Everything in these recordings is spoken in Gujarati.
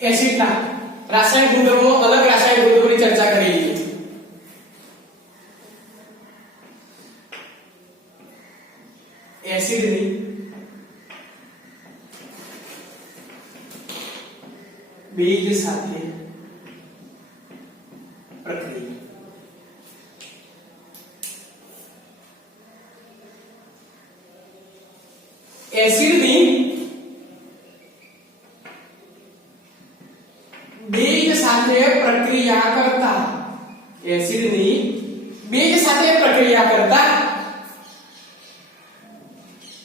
એસિડના રાસાયણિક ગુણધર્મો અલગ રાસાયણિક ગુણધર્મોની ચર્ચા કરી લીધી. એસિડની બેઝ સાથે પ્રક્રિયા. એસિડની બેઝ સાથે પ્રક્રિયા કરતા એસિડની બેઝ સાથે પ્રક્રિયા કરતા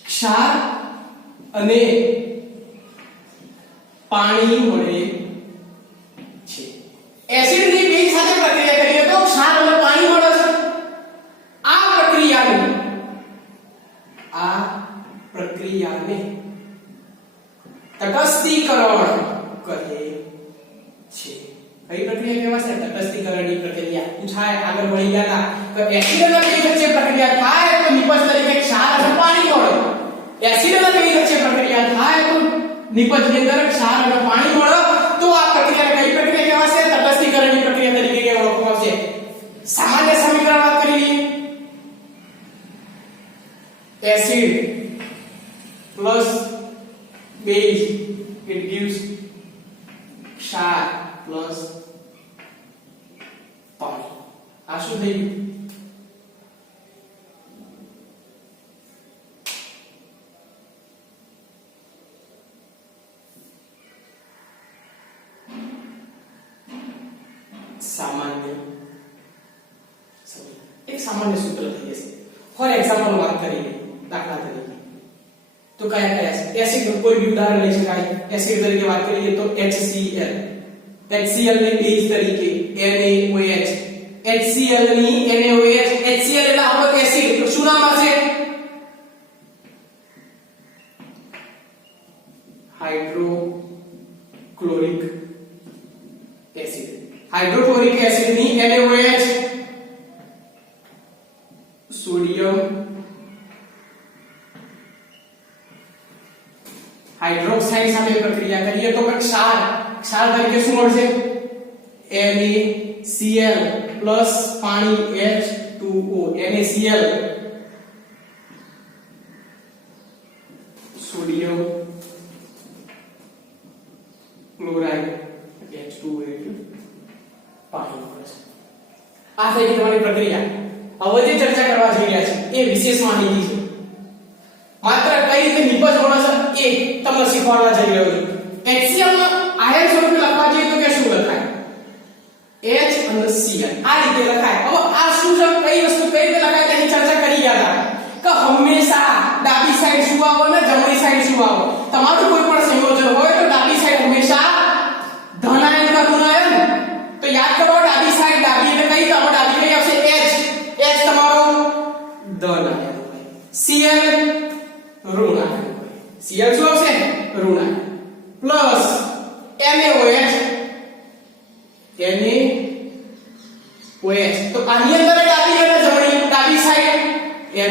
ક્ષાર અને પાણી મળે છે. એસિડની બેઝ સાથે પ્રક્રિયા કરીએ તો ક્ષાર અને પાણી મળે છે. આ પ્રક્રિયાને તટસ્થીકરણ કહે છે. કઈ પ્રક્રિયા કહેવાય છે? તટસ્થીકરણની પ્રક્રિયા. પૂછાય આગળ ભણી ગયા હતા કે એસિડ અને બેઝ વચ્ચે પ્રક્રિયા થાય તો નિપજ તરીકે ક્ષાર અને પાણી મળે. એસિડ અને બેઝ વચ્ચે પ્રક્રિયા થાય તો નિપજની અંદર ક્ષાર અને પાણી મળે તો આ પ્રક્રિયાને કઈ પ્રક્રિયા કહેવાય છે? તટસ્થીકરણની પ્રક્રિયા તરીકે ઓળખવામાં આવશે. સામાન્ય સમીકરણ વાત કરી લઈએ. Acid plus base it gives ક્ષાર પ્લસ પાણી. આ શું થઈ ગયું? સામાન્ય એક સામાન્ય સૂત્ર થઈ જશે. ફોર એક્ઝામ્પલ વાત કરીએ દાખલા તરીકે તો કયા કયા છે? એસિડ નું કોઈ બી ઉદાહરણ લઈ શકાય. એસિડ તરીકે વાત કરીએ તો HCl. HCl ની બેઝ તરીકે NaOH. HCl ની NaOH. HCl એટલે આપણો એસિડ. તો શું નામ હશે? Hydrochloric acid. હાઇડ્રોક્લોરિક એસિડ ની NaOH સોડિયમ હાઇડ્રોક્સાઇડ સાથે પ્રક્રિયા કરીએ તો ક્ષાર તરીકે શું મળશે? NaCl પ્લસ પાણી H2O. NaCl sodium chloride H2O એટલે પાણી મળશે. આ થઈ ગઈ તમારી પ્રક્રિયા. હવે જે ચર્ચા કરવા જઈ રહ્યા છે એ વિશેષ માહિતી છે. માત્ર કઈ રીતે નિપજ મળે છે એ તમને શીખવાડવા જઈ રહ્યો છું. HCl માં આયન સ્વરૂપે લખવા જઈએ તો કે શું લખાય? H અને Cl આ રીતે લખાય. હવે આ શું છે? કઈ વસ્તુ કઈ રીતે લખાય તેની ચર્ચા કરી ગયા હતા કે હંમેશા ડાબી સાઈડ શું આવો અને જમણી સાઈડ શું આવો. તમારું કોઈ પણ સંયોજન હોય તો ડાબી સાઈડ હંમેશા ધન આયન કે ઋણ આયન. તો યાદ કરો ડાબી સાઈડ ડાબી એટલે કઈ? તો ડાબી કઈ આવશે? H તમારો ધન આયન. Cl ઋણ આયન. Cl શું આવશે? ઋણ આયન. Plus NaOH. તો આની અંદર ડાબી અને જમણી ડાબી સાઈડ Na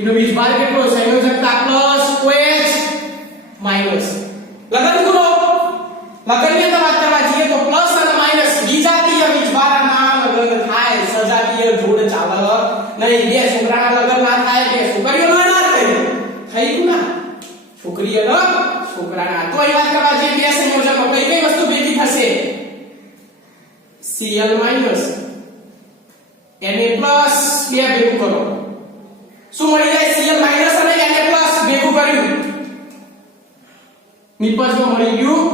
એનો વીજભાર કેટલો? સંયોજકતા પ્લસ OH માઈનસ. લગન કરો. લગનની અંદર વાત કરવા જઈએ તો પ્લસ અને માઈનસ વિજાતીય વીજભારના લગન થાય. સજાતીય જોડ ચાલે નહીં. બે છોકરાના લગન ના થાય, બે છોકરીઓના ના થાય. થઈ ગયું ના? છોકરી અને છોકરાના. તો એ વાત કરવા જઈએ બે સંયોજકો કઈ કઈ વસ્તુ ભેગી થશે? Cl માઈનસ Na પ્લસ બે ભેગું કરો. શું મળી જાય? Cl માઈનસ અને Na પ્લસ ભેગું કર્યું. નિપજમાં મળી ગયું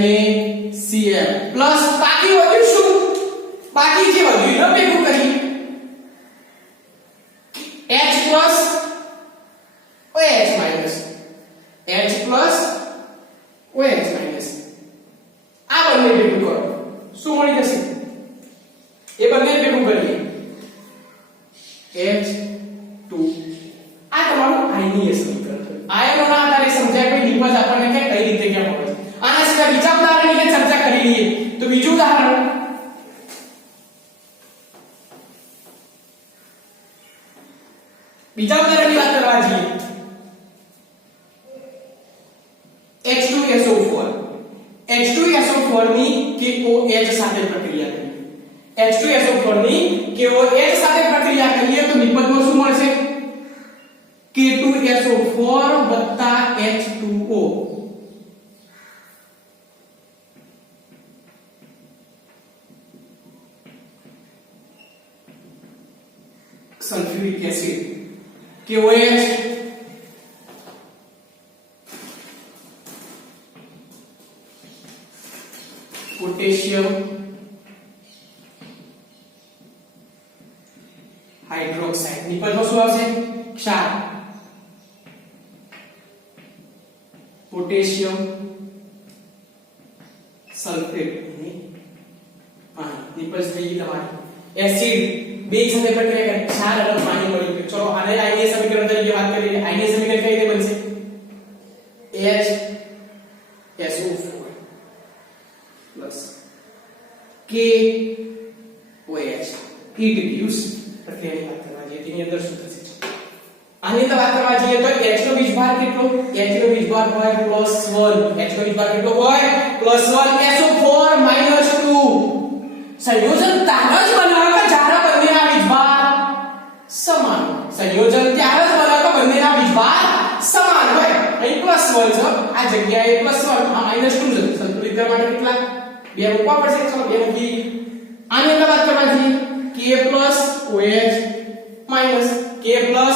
NaCl પ્લસ બાકી વધ્યું શું? બાકી જે વધ્યું એને ભેગું કરી H plus OH minus. H plus OH minus. આ બંને ભેગું કરો. શું મળી જશે? એ બંને ભેગું કરીએ H2. આ તમારું આયનીય સમીકરણ. આયનોના આધારે સમજાય કોઈ નિપજ આપણને કે કઈ રીતે કેમ મળે છે. આના સિવાય બીજા ઉદાહરણની ચર્ચા કરી લઈએ તો બીજું ઉદાહરણ બીજા ઉદાહરણની વાત કરવા જઈએ H2SO4. H2SO4 H2SO4 ની KOH સાથે પ્રક્રિયા કરીએ H2SO4 ની KOH સાથે પ્રક્રિયા કરીએ તો નિપજમાં શું મળશે K2SO4 H2O sulphuric acid KOH potassium hydroxide निपजમાં શું આવશે ક્ષાર પોટેશિયમ સલ્ફેટ અને પાણી નિપજ થઈ ગઈ તમારી એસિડ બે સાથે પ્રક્રિયા કરે ક્ષાર અને પાણી મળી ગયું ચલો આને આઈડીએ સમીકરણ તરીકે વાત કરીએ આઈડીએ સમીકરણ કઈ રીતે બનશે HSO4 plus KOH heat reduce પ્રક્રિયાની વાત કરવા જઈએ તેની અંદર શું થશે આની અંદર વાત કરવા જઈએ તો H નો વીજભાર કેટલો H નો વીજભાર હોય +1 H નો વીજભાર કેટલો હોય +1 SO4 -2 સંયોજન ત્યારે જ બને કે જ્યારે બંનેના વીજભાર સમાન સંયોજન ત્યારે જ બને કે બંનેના વીજભાર સમાન હોય અહીં +1 છે આ જગ્યાએ +1 આ -2 છે સંતુલિત કરવા માટે કેટલા બે મૂકવા પડશે ચલો બે મૂકી આની અંદર વાત કરવા જઈએ K + OH minus K + OH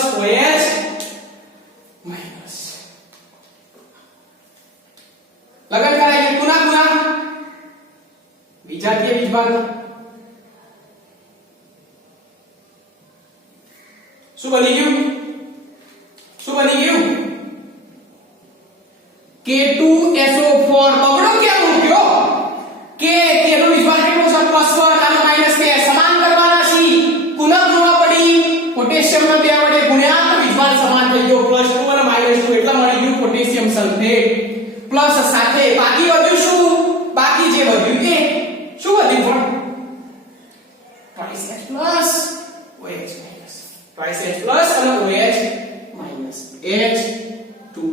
minus લગન કરાઈએ ગુના ગુના વિજાતીય વીજભાર શું બની ગયું K2SO4 બગડો ક્યાં મૂક્યો K નો વીજભાર કેટલો છે +1 અને -k સમાન કરવાના છે પુનઃ ગુણવા પડી પોટેશિયમ ના બે વડે ગુણ્યા તો વીજભાર સમાન થઈ ગયો +2 અને -2 એટલે મળી ગયું પોટેશિયમ સલ્ફેટ પ્લસ સાથે બાકી વધ્યું શું બાકી જે વધ્યું એ શું વધ્યું પણ twice H plus OH minus twice H plus અને OH minus H2O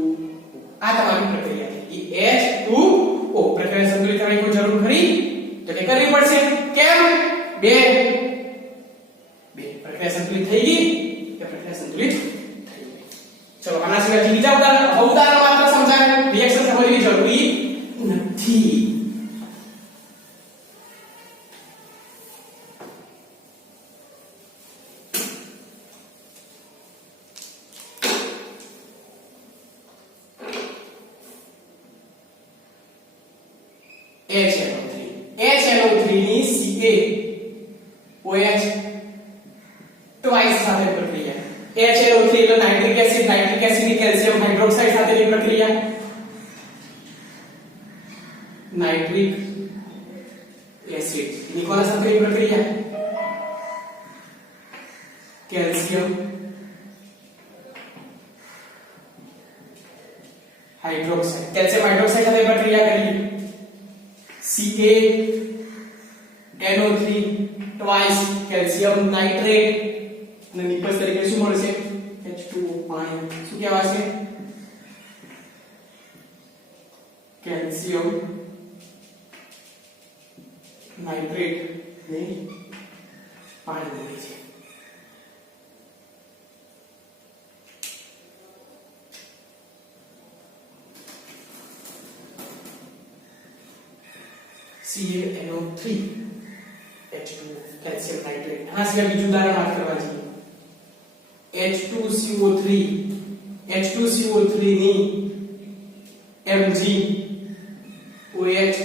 આ તમારી પ્રક્રિયા થઈ H2O પ્રક્રિયા સંતુલિત કરવાની કોઈ જરૂર ખરી તો કે કરવી પડશે કેમ બે પ્રક્રિયા સંતુલિત થઈ ગઈ કે પ્રક્રિયા સંતુલિત થઈ ગઈ ચલો આના સિવાય બીજા ઉદાહરણ માત્ર સમજાય રિએક્શન સમજવી જરૂરી નથી HNO3 ની CaOH ટ્વાઇસ સાથે પ્રક્રિયા HNO3 એટલે નાઇટ્રિક એસિડ ની કેલ્શિયમ હાઇડ્રોક્સાઇડ સાથેની પ્રક્રિયા નાઇટ્રિક એસિડ ની કોના સાથેની પ્રક્રિયા કેલ્શિયમ હાઇડ્રોક્સાઇડ કેલ્શિયમ હાઇડ્રોક્સાઇડ સાથે પ્રક્રિયા કરી CaNO3 ટ્વાઇસ કેલ્શિયમ નાઇટ્રેટ અને નિપજ તરીકે શું મળશે H2O પાણી શું કહેવાશે કેલ્શિયમ નાઇટ્રેટ ને પાણી મળે છે CaNO3 H2O કેલ્શિયમ નાઇટ્રેટ આના સિવાય બીજું ઉદાહરણ વાત કરવા જઈએ H2CO3 ની MgOH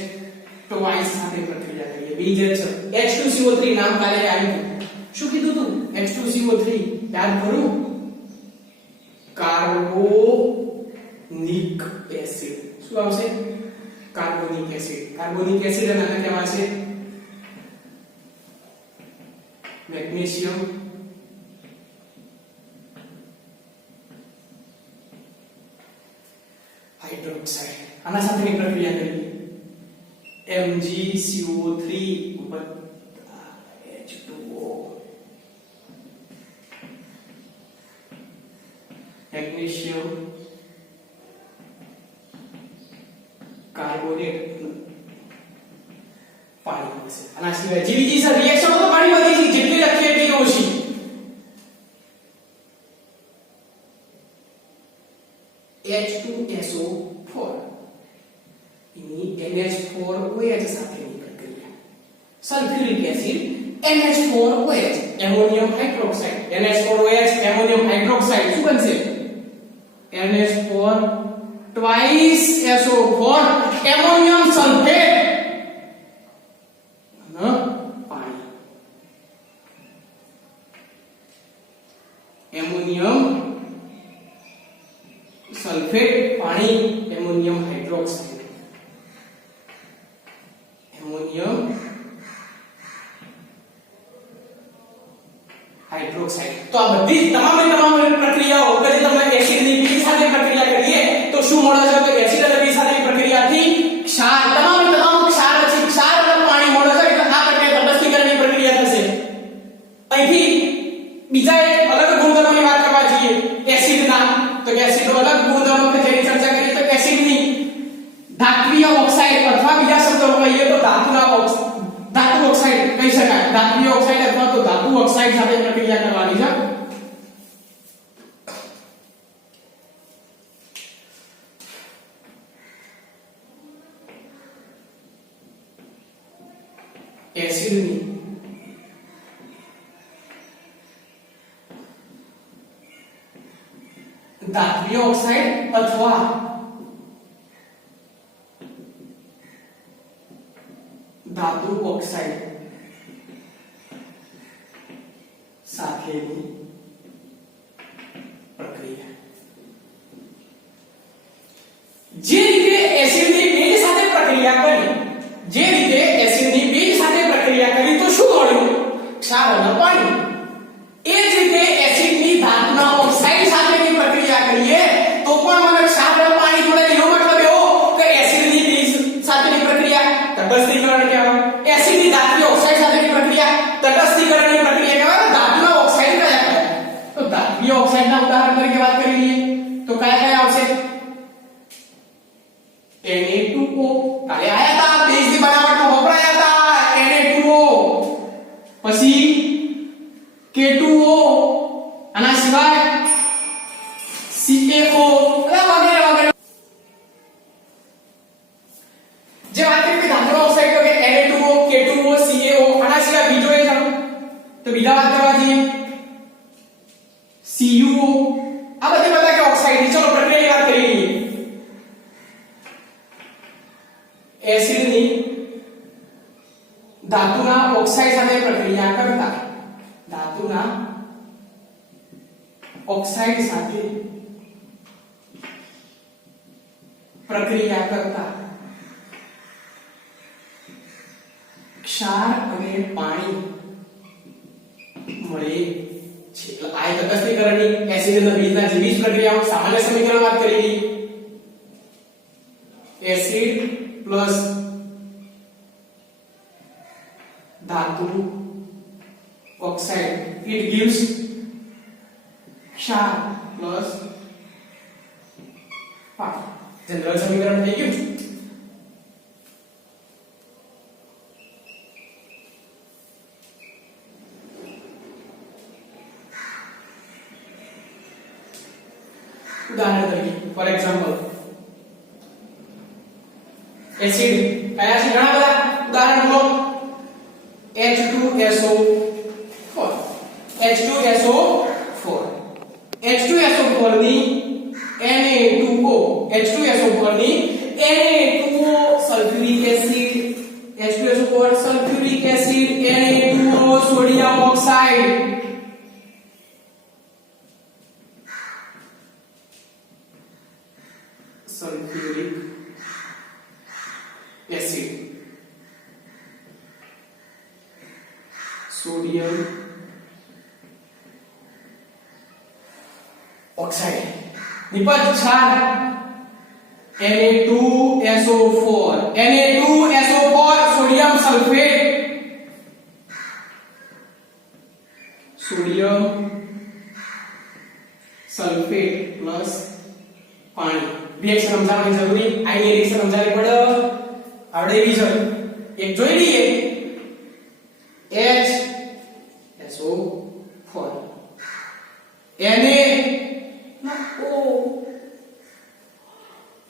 ટ્વાઇસ સાથે પ્રક્રિયા કરીએ બીજે છે H2CO3 નામ કાલે આવ્યું શું કીધું તું H2CO3 યાદ કરું કાર્બોનિક એસિડ શું આવશે કાર્બોનિક એસિડ અને આને કહેવાશે મેગ્નેશિયમ હાઇડ્રોક્સાઇડ આના સાથેની પ્રક્રિયા કરીએ MgCO3 H2O મેગ્નેશિયમ કાર્બોનેટ પાણી મળશે. અને આ સિવાય જે બીજી સર રિએક્શન તો ઘણી બધી છે, જેટલી લખીએ એટલી ઓછી. H2SO4 એની NH4OH સાથેની પ્રક્રિયા. Sulphuric acid NH4OH ammonium hydroxide. NH4OH ammonium hydroxide શું બનશે? NH4 twice SO4 ammonium sulphate અને પાણી. એમોનિયમ સલ્ફેટ પાણી એમોનિયમ હાઇડ્રોક્સાઇડ. Ammonium hydroxide. તો આ બધી તમામ પ્રક્રિયાઓ કે જે તમે એસિડ ની પી સાથે પ્રક્રિયા કરીએ તો શું મળે છે? તો એસિડ અને પી સાથેની પ્રક્રિયાથી ક્ષાર, તમામ ક્ષાર છે, ક્ષાર અને પાણી મળે છે. એટલે આ પ્રક્રિયા તટસ્થીકરણની પ્રક્રિયા થશે. અહીંથી બીજા એક અલગ ગુણધર્મોની વાત કરવા જોઈએ એસિડના. તો કે એસિડનો અલગ ગુણધર્મો કે જેની ચર્ચા કરીએ તો એસિડની ધાત્વીય ઓક્સાઇડ અથવા બીજા શબ્દોમાં કહીએ તો ધાતુ ઓક્સાઇડ કહી શકાય. ધાત્વીય ઓક્સાઇડ અથવા તો ધાતુ ઓક્સાઇડ સાથે પ્રક્રિયા કરવાની છે. એસિડની ધાત્વીય ઓક્સાઇડ અથવા ધાતુ ઓક્સાઇડ સાથેની પ્રક્રિયા. જે રીતે એસિડની બેઝ સાથે પ્રક્રિયા કરી, જે રીતે એસિડની બેઝ સાથે પ્રક્રિયા કરી તો શું મળ્યું? ક્ષાર અને પાણી. એ જ રીતે એસિડની ધાતુના ઓક્સાઇડ સાથેની પ્રક્રિયા કરીએ તો પણ મને ક્ષાર અને પાણી મળે. એનો મતલબ એવો કે એસિડની બેઝ સાથેની પ્રક્રિયા તટસ્થીકરણ કહેવાય. એસિડની ધાત્વીય ઓક્સાઇડ સાથેની પ્રક્રિયા તટસ્થીકરણની પ્રક્રિયા કહેવાય. ધાતુના ઓક્સાઇડ કયા કહેવાય? તો ધાત્વીય ઓક્સાઇડના ઉદાહરણ તરીકે વાત કરી લઈએ તો કયા કયા આવશે? Na2O કાલે આયા હતા, બેઝની બનાવટમાં વપરાયા હતા Na2O. પછી K2O, આના સિવાય CaO વગેરે વગેરે. જે વાત કરી ધાતુના ઓક્સાઇડ તો કે Na2O, K2O, CaO. આના સિવાય બીજો એ ચાલો તો બીજા વાત કરવા જઈએ CuO. આ બધી બધા કે ઓક્સાઇડ. ચલો પ્રક્રિયાની વાત કરી લઈએ. એસિડની ધાતુના ઓક્સાઇડ સાથે પ્રક્રિયા કરતા, ધાતુના ઓક્સાઇડ સાથે પ્રક્રિયા કરતા ક્ષાર અને પાણી મળે છે. એટલે આ તટસ્થીકરણની એસિડ અને બેઝના જેવી જ પ્રક્રિયાઓ સામાન્ય સમીકરણ વાત કરી લઈએ. એસિડ પ્લસ ધાતુ oxide, it gives ક્ષાર પ્લસ પાણી. જનરલ સમીકરણ થઈ ગયું. ઉદાહરણ તરીકે ફોર એક્ઝામ્પલ એસિડ કયા છે? ઘણા બધા ઉદાહરણ લો. H2SO4 H2SO4 ની Na2O H2SO4 ની Na2O sulphuric acid H2SO4 sulphuric acid Na2O sodium oxide sulphuric acid sodium oxide निपज क्षार Na2SO4 सोडियम सल्फेट प्लस पानी रिएक्शन समझावવાની જરૂરી આની રિએક્શન સમજાવવી પડે આવડે એવી છે એક જોઈ લઈએ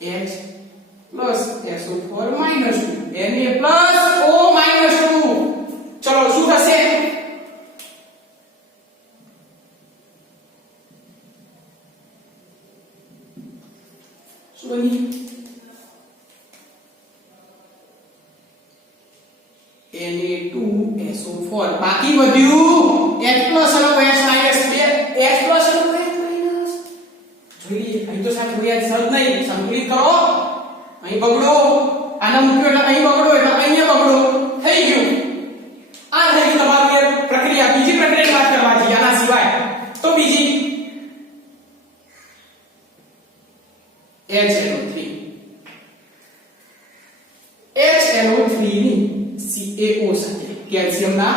H plus SO4 minus 2 Na plus O minus 2 ચલો શું થશે શું બની Na2SO4 બાકી વધ્યું H plus અને OH minus 2 H plus અને OH minus જોઈએ અહીં તો સાહેબ કોઈ સદ નહીં સંતુલિત કરો અહીં બગડો આના મૂક્યો એટલે અહીં બગડો એટલે અહીંયા બગડો થઈ ગયું આ થઈ ગઈ તમારી પ્રક્રિયા બીજી પ્રક્રિયાની વાત કરવા જઈએ આના સિવાય તો બીજી HNO3 ની CaO સાથે કેલ્શિયમના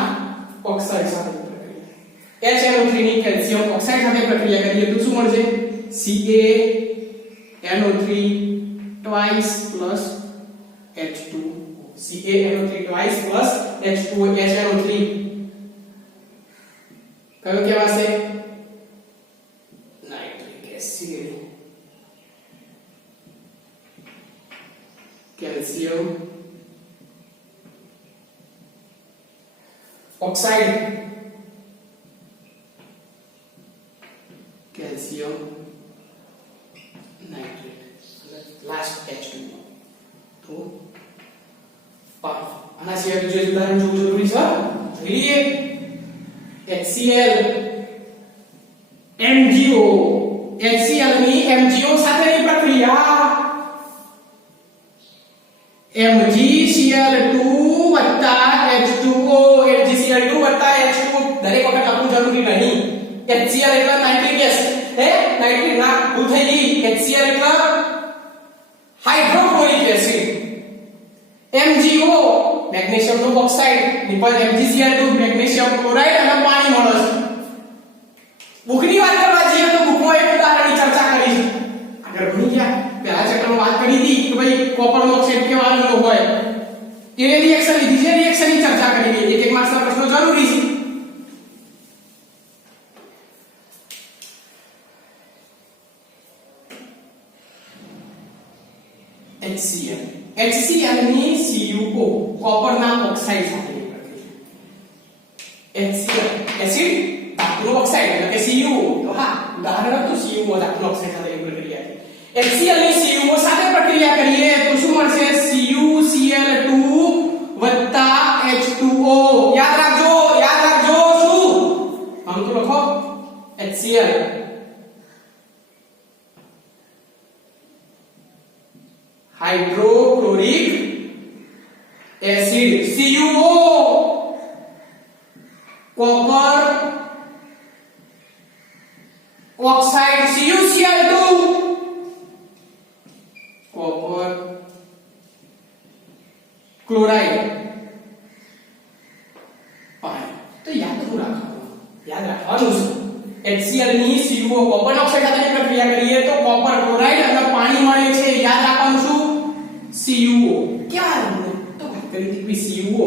ઓક્સાઇડ સાથે પ્રક્રિયા HNO3 ની કેલ્શિયમ ઓક્સાઇડ સાથે પ્રક્રિયા કરીએ તો શું મળશે CaNO3 twice plus H2O CaNO3 twice plus H2O HNO3 કયો કહેવાશે nitric acid calcium oxide calcium nitrate last H2O તો આના સિવાય બીજું ઉદાહરણ જોવું જરૂરી છે જોઈએ HCl MgO HCl ની MgO સાથેની પ્રક્રિયા MgCl2 H2O MgCl2 H2O દરેક વખત આપણું જરૂરી નહીં HCl એટલે નાઇટ્રિક એસિડ હે નાઇટ્રિક ના ભૂલ થઈ ગઈ HCl એટલે હાઇડ્રોક્લોરિક એસિડ MgO મેગ્નેશિયમ નો ઓક્સાઇડ નિપજ MgCl2 મેગ્નેશિયમ ક્લોરાઇડ અને પાણી મળે છે બુકની વાત કરવા જઈએ તો બુકમાં એક ઉદાહરણની ચર્ચા કરી છે આગળ ભણી ગયા પહેલા ચેપ્ટરમાં વાત કરી હતી કે ભાઈ કોપરનો ઓક્સાઇડ કેવા રંગનો હોય એ રિએક્શન લીધી છે રિએક્શનની ચર્ચા કરી એક એક માર્ક્સના પ્રશ્નો જરૂરી છે HCl ની CuO કોપરના ઓક્સાઇડ સાથેની પ્રક્રિયા HCl એસિડ ધાતુનો ઓક્સાઇડ એટલે કે CuO તો હા ઉદાહરણ હતું CuO ધાતુનો ઓક્સાઇડ સાથેની પ્રક્રિયા HCl ની CuO સાથે પ્રક્રિયા કરીએ તો શું મળશે CuCl2 H2O યાદ રાખજો શું આમ તો લખો HCl hydrochloric acid CuO copper oxide CuCl2 copper chloride પાણી તો યાદ રાખવાનું HCl ની CuO કોપર ઓક્સાઇડ સાથેની પ્રક્રિયા કરીએ તો કોપર ક્લોરાઇડ અને પાણી મળે છે યાદ રાખવાનું શું CuO ક્યાં તો વાત કરી હતી CuO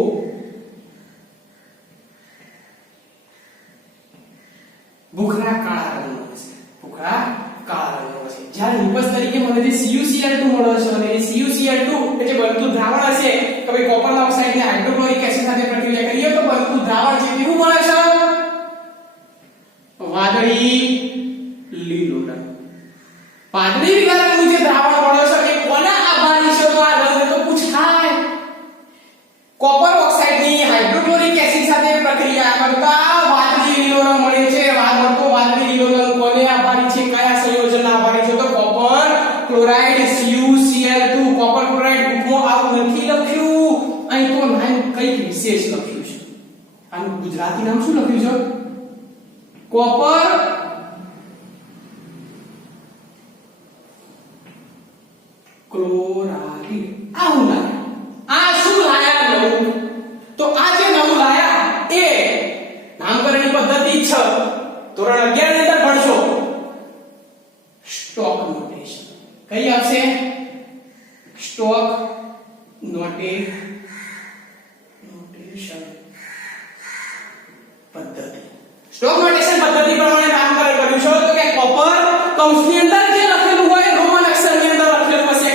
ભૂખરા કાળા રંગનો છે જ્યારે નિપજ તરીકે મને જે CuCl2 મળે છે અને એ CuCl2 એટલે બનતું દ્રાવણ હશે કે ભાઈ કોપરના ઓક્સાઇડને હાઇડ્રોક્લોરિક એસિડ સાથે પ્રક્રિયા કરીએ તો બનતું દ્રાવણ છે કેવું મળે છે વાદળી લીલો રંગ વાદળી લીલા રંગનું જે દ્રાવણ મળે છે એ કોના આભારી છે તો આ રંગ તો પૂછાય કોપર ઓક્સાઇડની હાઇડ્રોક્લોરિક એસિડ સાથે પ્રક્રિયા કરતા વાદળી લીલો રંગ મળે છે વાદળી લીલો રંગ કોને આભારી છે કયા સંયોજનના આભારી છે તો copper chloride CuCl2 copper chloride બુકમાં આવું નથી લખ્યું અહીં તો નામ કઈ વિશેષ લખ્યું છે આનું ગુજરાતી નામ શું લખ્યું છે કોપર ક્લોરાઇડ આવું લાયા આ શું લાયા નવું તો આ જે નવું લાયા એ નામકરણની પદ્ધતિ છે ધોરણ 11 ની અંદર ભણશો સ્ટોક નોટેશન કઈ આવશે સ્ટોક નોટેશન પદ્ધતિ સ્ટોક નોટેશન પદ્ધતિ પ્રમાણે નામકરણ કર્યું છે તો કે કોપર કૌંસની અંદર જે લખેલું હોય રોમન અક્ષરની અંદર લખેલું હશે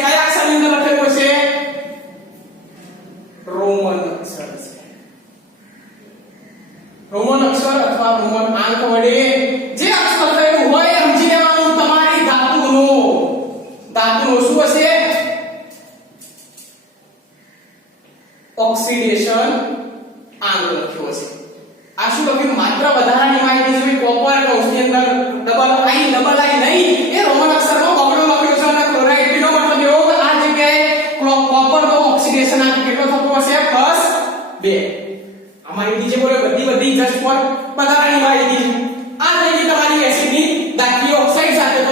ઓક્સિડેશન આંક લખ્યો છે. આ શું લખ્યું? માત્ર વધારાની માહિતી છે. કોપર કૌંસની અંદર ડબલ આઈ નહીં, એ રોમન અક્ષરમાં કોપરનો લખ્યો છે અને ક્લોરાઇડ નો મતલબ એવો કે આ જગ્યાએ કોપરનો ઓક્સિડેશન આંક કેટલો થતો હશે? +2. આ માહિતી છે બોલે બધી જસ્ટ ફોર વધારાની માહિતી છે. આ થઈ ગઈ તમારી એસિડની દાખલી ઓક્સાઇડ સાથે.